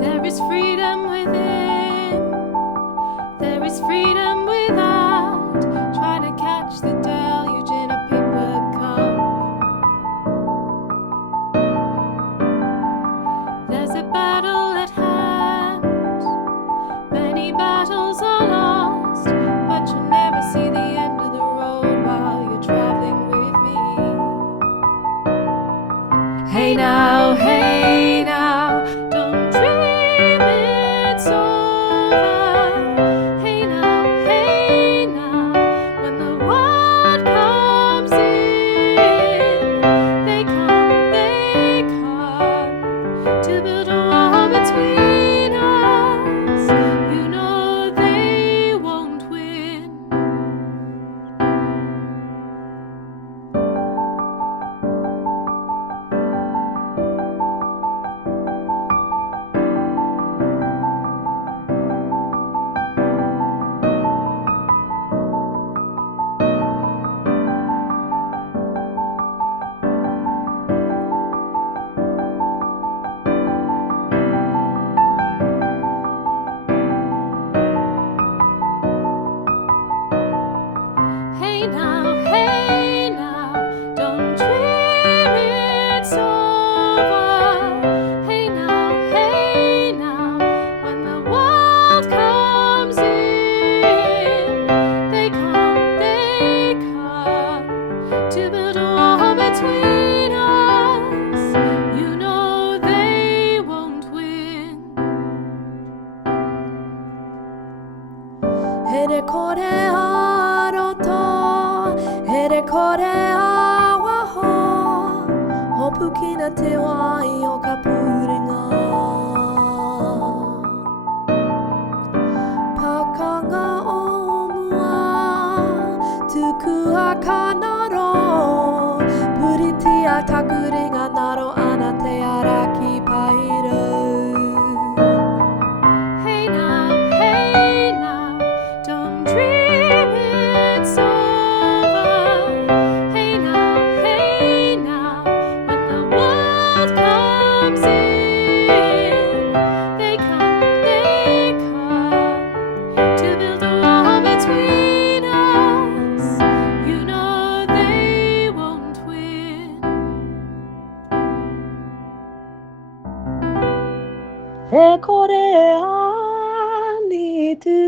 There is freedom within, there is freedom without. Trying to catch the deluge in a paper cup. There's a battle at hand, many battles are lost, but you'll never see the end of the road while you're traveling with me. Hey now, don't dream it's over. Hey now, when the world comes in, they come to build a wall between us. You know they won't win. Hey now, don't dream it's over. Hey now, when the world comes in, they come to build a wall between us. You know they won't win. Here korearo to, here koreawa ho, hopuki na te wai o ka puringa. Pakanga o mua, tuku a kanaro, puriti a takuringa naro ana te araki pairo. Hey now, don't dream it's over. Hey now, when the world comes in, they come to build a wall between us. You know they won't win. Te korea ni tu